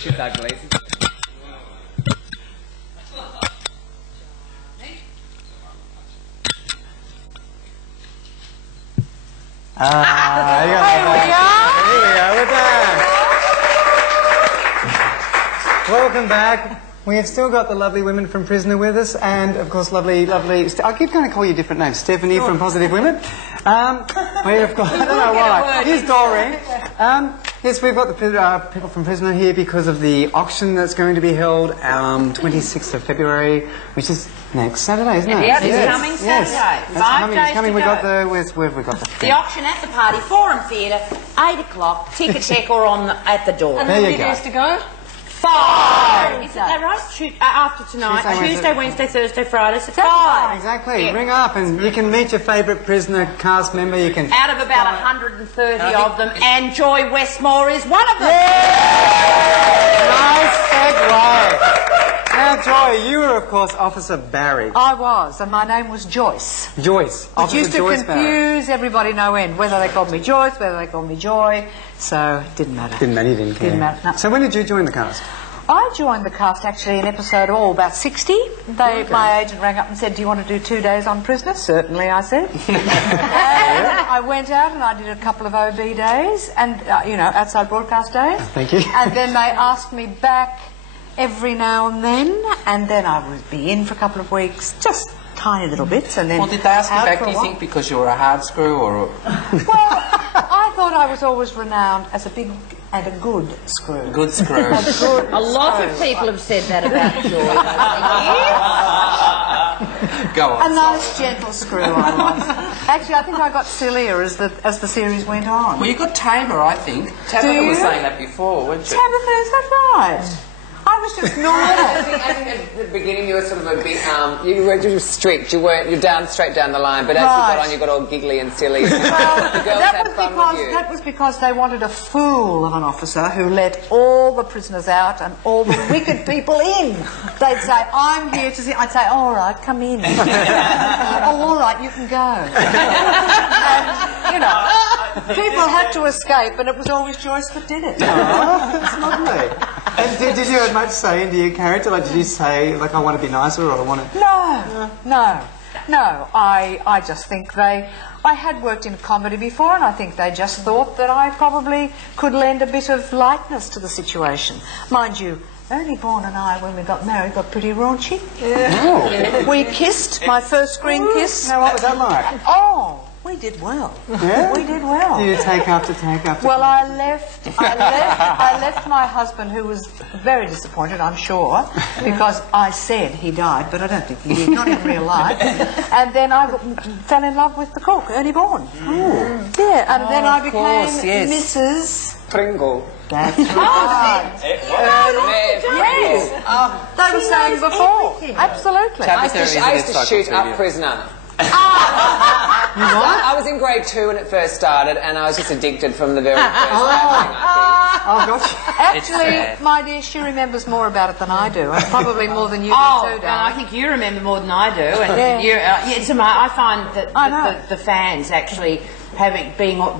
She's ugly. Here we are, we're back. Welcome back. We have still got the lovely women from Prisoner with us, and of course lovely, I keep going to call you different names. Stephanie from Positive Women. We have got, I don't know why. Here's Doreen. Yes, we've got the people from Prisoner here because of the auction that's going to be held 26th of February, which is next Saturday, isn't it? Yes, it's coming Saturday. Yes. 5 days to We go. got the, where have we got the... The auction at the party, Forum Theatre, 8 o'clock, ticket check or on at the door. And there how you many go. days to go? 5. Is that right? After tonight, Tuesday, Wednesday, Thursday, Friday, so 5. Exactly. Yeah. Ring up and you can meet your favourite Prisoner cast member. You can... Out of about 130 of them, and Joy Westmore is one of them. Nice segue. Now, Joy, you were, of course, Officer Barry. I was, and my name was Joyce. Joyce. Which Officer used to Joyce Barry. confuse everybody no end, whether they called me Joyce, whether they called me Joy, so it didn't matter. Didn't matter, you didn't care. Didn't matter, no. So when did you join the cast? I joined the cast actually in episode about 60. My agent rang up and said, do you want to do 2 days on Prisoner? Certainly, I said. And I went out and I did a couple of OB days, and, you know, outside broadcast days. Thank you. And then they asked me back every now and then I would be in for a couple of weeks, just tiny little bits, and then... Well, did they ask you out back, for do a you while. think, because you were a hard screw, or...? Well, I thought I was always renowned as a big and a good screw. Good screw. A lot of people have said that about Joy over the years. Go on. A nice, gentle screw I was. Actually, I think I got sillier as the series went on. Well, you got tamer, I think. Tabitha was saying that before, weren't you? Tabitha, is that right? I was just normal. I think at the beginning you were sort of a bit, you were strict, you're straight down the line, but as you got on you got all giggly and silly. Well, the girls had fun with you. that was because they wanted a fool of an officer who let all the prisoners out and all the wicked people in. They'd say, I'm here to see... I'd say, all right, come in. Oh, all right, you can go. And, you know, people had to escape, and it was always Joyce that did it. Oh, that's lovely. And did you have much say into your character? Like, did you say, like, I want to be nicer, or I want to... No. I just think I had worked in comedy before, and I think they just thought that I probably could lend a bit of lightness to the situation. Mind you, Ernie Vaughan and I, when we got married, got pretty raunchy. Oh. We kissed, my first screen kiss. Now, what was that like? Oh, we did well. Yeah? We did well. Did you take after take after... Well, I left my husband, who was very disappointed, I'm sure, because I said he died, but I don't think he did, not in real life. And then I fell in love with the cook, Ernie Vaughan. Oh. Yeah, and then I became course, yes. Mrs. Pringle. That's right. Yes. They were saying before. Absolutely. I used to shoot up Prisoner. I was in grade 2 when it first started, and I was just addicted from the very first happening, I Oh, gotcha. Actually, my dear, she remembers more about it than I do, and probably more than you do too, And I darling. think you remember more than I do. And I find that the fans actually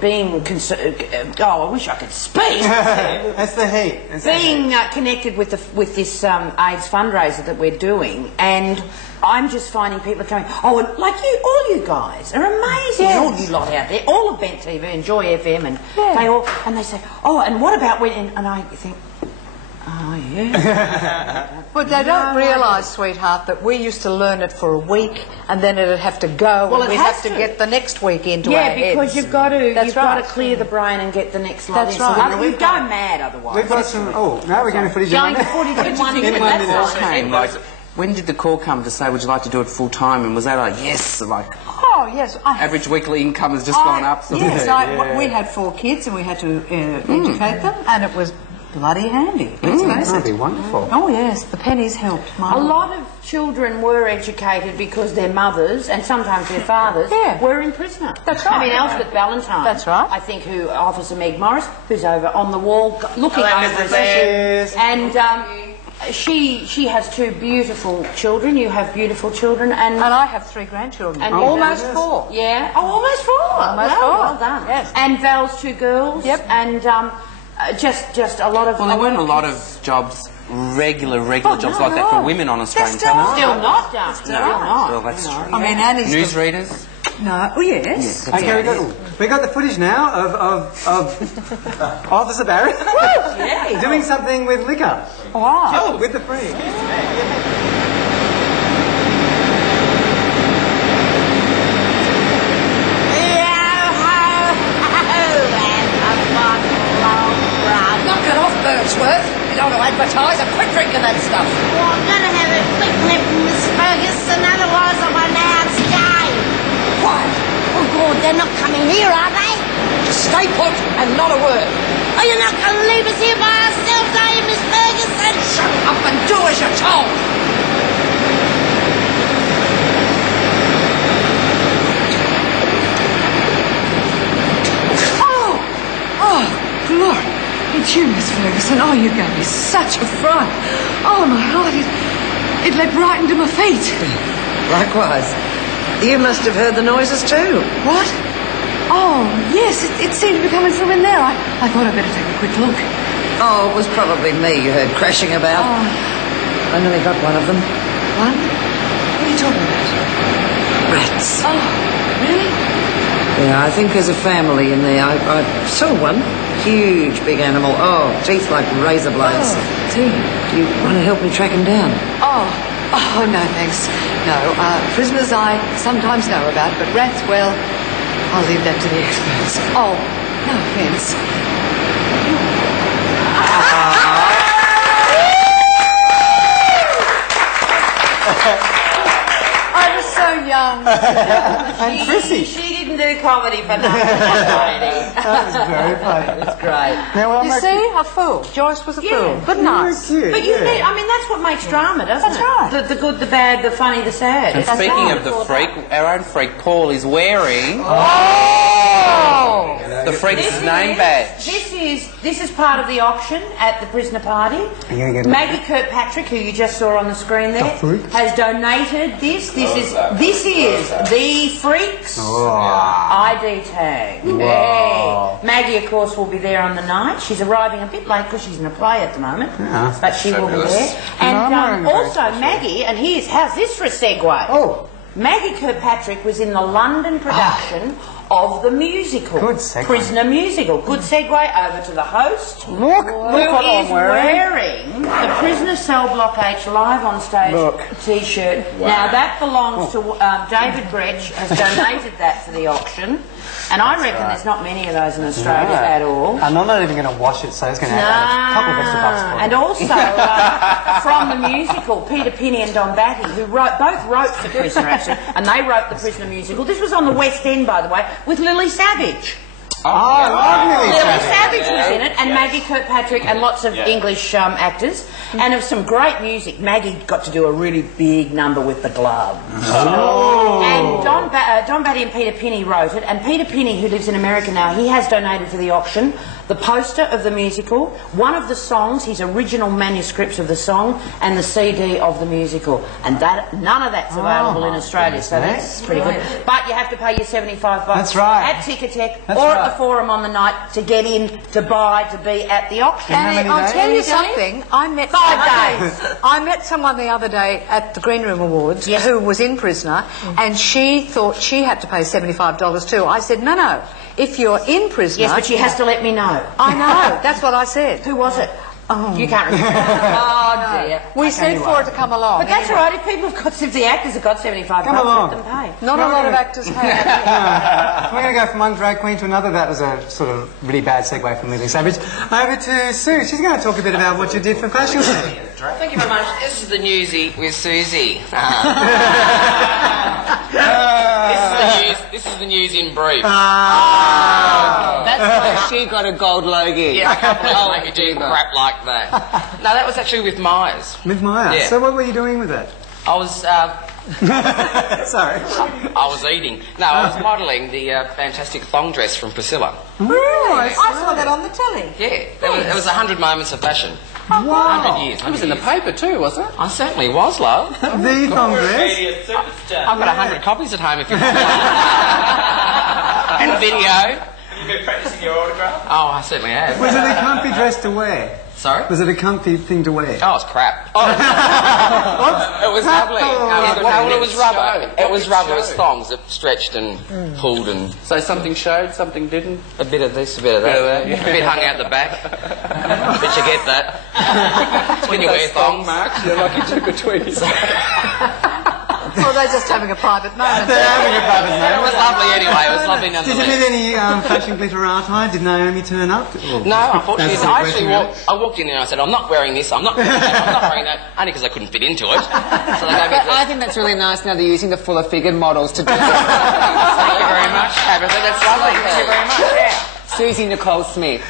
being concerned. Oh, I wish I could speak. That's the heat. Being connected with this AIDS fundraiser that we're doing, and I'm just finding people coming, oh, and like you, all you guys are amazing, Yes. all you lot out there, all of Bent TV and Joy FM, and they say, oh, and what about when? And I think, oh yeah. But they don't realise, sweetheart, that we used to learn it for a week, and then it'd have to go, Well, and it we'd has have to to. get the next week into our Yeah, heads. because you've got to clear the brain and get the next lot That's in. right. So you go mad otherwise. We've got some... Oh, now we're going to footage Going in to footage in 1 minute. In 1 minute. That's all. Came, like, when did the call come to say, would you like to do it full time? And was that like, yes, like, Oh, yes. average weekly income has just gone up? Sort of Yes, thing? we had 4 kids, and we had to educate them, and it was bloody handy, let's face That'd be it. wonderful. Oh, yes, the pennies helped. A lot of children were educated because their mothers and sometimes their fathers were in Prisoner. That's right. I mean, Elspeth Valentine. That's right. I think who Officer Meg Morris, who's over on the wall looking Hello, over Mrs. us. Ayres. And she has 2 beautiful children. You have beautiful children, and I have 3 grandchildren. And almost yes. 4. yeah, almost 4. Almost well, 4. well done. Yes. And Val's 2 girls. Yep. And Just a lot of... Well, there weren't a lot of jobs, regular jobs like that for women on Australian television. Still not done. No, well, that's true. I mean, Annie's... Newsreaders? No. Oh, yes. Okay, we got the footage now of Officer Barry doing something with liquor. Wow. With the freak. Worth. You don't want to advertise. I'm quit drinking that stuff. Well, I'm going to have a quick nip, Miss Ferguson, otherwise I'm announced game. Why? Oh, God, they're not coming here, are they? Just stay put and not a word. Oh, you're not going to leave us here by ourselves, are you, Miss Ferguson? Shut up and do as you're told. Oh, glory. It's you, Miss Ferguson. Oh, you gave me such a fright. Oh, my heart, it leapt right into my feet. Likewise. You must have heard the noises too. What? Oh, yes, it seemed to be coming from in there. I thought I'd better take a quick look. Oh, it was probably me you heard crashing about. Oh. I nearly got one of them. One? What are you talking about? Rats. Oh, really? Yeah, I think there's a family in there. I saw one. Huge, big animal. Oh, teeth like razor blades. Oh, teeth. Do you want to help me track him down? Oh, no, thanks. No, prisoners I sometimes know about, but rats, well, I'll leave that to the experts. Oh, no offence. I was so young. And Chrissy. She didn't do comedy for nothing, lady. That was very funny. It's great. Now, well, You see? A fool. Joyce was a fool. But nice. Cute, But you need, I mean, that's what makes drama, doesn't it? That's right. The good, the bad, the funny, the sad. And speaking of the freak, our own freak, Paul, is wearing... Oh! The freak's name badge. This is part of the auction at the prisoner party. Maggie Kirkpatrick, who you just saw on the screen there, has donated this. This is the freak's ID tag. Wow. Hey. Maggie, of course, will be there on the night. She's arriving a bit late because she's in a play at the moment, but she will be there. And also Maggie, and how's this for a segue? Oh. Maggie Kirkpatrick was in the London production of the musical. Good segue. Prisoner musical. Good segue over to the host. Look who what I'm is wearing. the Prisoner Cell Block H live on stage t-shirt. Wow. Now that belongs to David Gretsch, has donated that for the auction. And I reckon there's not many of those in Australia at all. And I'm not even going to wash it, so it's going to have a couple of extra bucks for it. And also from the musical, Peter Penny and Don Batty, who both wrote The Prisoner, actually, and they wrote The Prisoner musical. This was on the West End, by the way, with Lily Savage. Lily Savage was in it, and Maggie Kirkpatrick, and lots of English actors, and of some great music. Maggie got to do a really big number with the glove. And Don Batty and Peter Penny wrote it, and Peter Penny, who lives in America now, he has donated for the auction the poster of the musical, one of the songs, his original manuscripts of the song, and the CD of the musical. And none of that's available in Australia, so that's pretty good. But you have to pay your $75 That's right. at Ticketek or at the Forum on the night to get in, to buy, to be at the auction. And I'll tell you something. I met 5 days. I met someone the other day at the Green Room Awards who was in Prisoner, and she thought she had to pay $75 too. I said, no. If you're in Prisoner... Yes, but she has to let me know. I know. That's what I said. Who was it? Oh. You can't remember. Oh, dear. We said for her to come along. But that's all right. If people have got, if the actors have got $75, let them pay. Not a lot of actors have. We're going to go from one drag queen to another. That was a sort of really bad segue from Lily Savage. Over to Sue. She's going to talk a bit about what you did for Fashion Week. Thank you very much. This is the newsie with Susie. This is the news in brief. That's why she got a gold logie. Yeah, I can't believe you do crap like that. No, that was actually with Myers. With Myers? Yeah. So what were you doing with that? I was... Sorry. I was eating. No, I was modelling the fantastic thong dress from Priscilla. Really? I saw that on the telly. Yeah, it was 100 moments of fashion. Wow. 100 years. It was in the paper too, was it? I certainly was, love. The thong dress? I've got 100 copies at home if you want one. And video. You've been practicing your autograph? Oh, I certainly have. Was it a comfy dress to wear? Sorry? Was it a comfy thing to wear? Oh, it's crap. Oh. It was lovely. Well, it was rubber. It was rubber. It was thongs that stretched and pulled and... So something showed, something didn't? A bit of this, a bit of that. A bit hung out the back. But you get that. When you wear thongs. Marks, you're like you took between his Well, they're just having a private moment. They're having a private moment. It was lovely anyway. It was lovely Did you nonetheless. meet any fashion glitterati? Did Naomi turn up? No, unfortunately, That's the I question, actually walked in there and I said, I'm not wearing this, I'm not wearing that, I'm not wearing that, only because I couldn't fit into it. So they gave me I think that's really nice now they're using the fuller figured models to do that. Thank you very much, Tabitha. That's lovely. Thank you very much. Yeah. Susie Nicole Smith.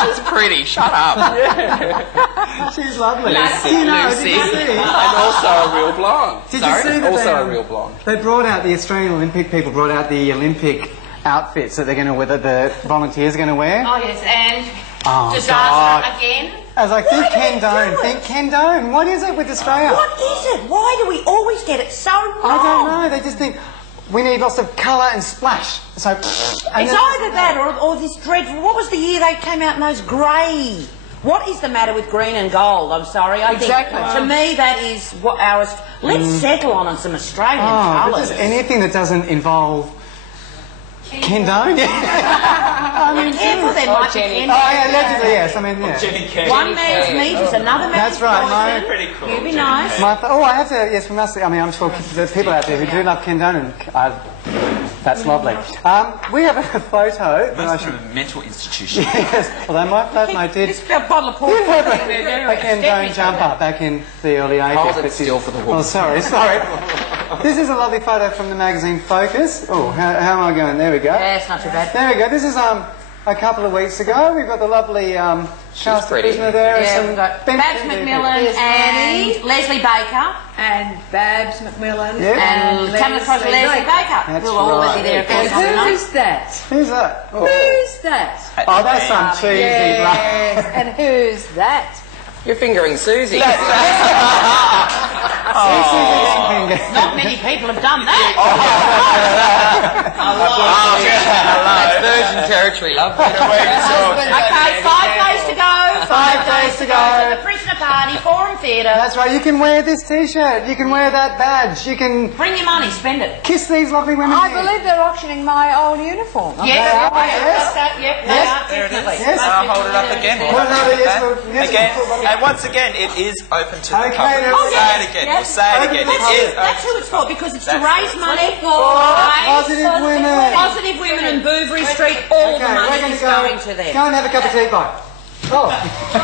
She's pretty. Shut up. She's lovely. Lucy. Did you Lucy. see? And also a real blonde. Did you see that also a real blonde. They brought out, the Australian Olympic people brought out the Olympic outfits that they're going to wear, that the volunteers are going to wear. Oh, yes, and disaster God. again. I was like, think Ken Doan. Think Ken Doan. What is it with Australia? What is it? Why do we always get it so wrong? I don't know. They just think we need lots of colour and splash. So It's either that or this dreadful... What was the year they came out in those grey? What is the matter with green and gold? I'm sorry. I think, to me, that is what ours... Let's settle on some Australian colours. Anything that doesn't involve Ken Doan. I mean, careful, there might be Ken. Oh, yeah, allegedly, yes. I mean, yeah. Jenny Kent. One man's meat is another man's That's right. poison. Pretty cool. You be nice. I have to, yes, we must, I mean, I'm sure there's people out there who do love Ken Doan, and that's lovely. We have a photo. That's from a mental institution. Yes, well, that might did. This bottle of port. You have a Ken Doan jumper back in the early 80s. Hold it still for the woman. Oh, sorry. This is a lovely photo from the magazine Focus. Oh, how am I going? There we go. Yeah, it's not too bad. There we go. This is a couple of weeks ago. We've got the lovely cast of prisoner there. Yeah, and we've some got Babs McMillan and Leslie Baker. And Babs McMillan. Yeah. And coming across Leslie Baker. That's Who will always be there. And who's that? Who's that? Oh, Who's that? oh that's some cheesy Yes. And who's that? You're fingering Susie. Not many people have done that. That's virgin territory, love. Okay, 5 days to go. 5 days to go. The prisoner party, Forum Theatre. That's right. You can wear this T-shirt. You can wear that badge. You can Bring your money, spend it. kiss these lovely women. I here. believe they're auctioning my old uniform. Yes, Yes. Yep, There it is. Yes. I'll hold it up again. Well, no, yes, yes, Again, we'll- and once again, it is open to the Okay, public. now We'll we're say going- it again. Yes. We'll say it again. It is That's who open. it's for, because it's to That's raise it. money for Positive women. Positive Women in Bouverie Street. All the Okay, we're money going is to go going to them. and have a cup of tea, bye. Oh, No.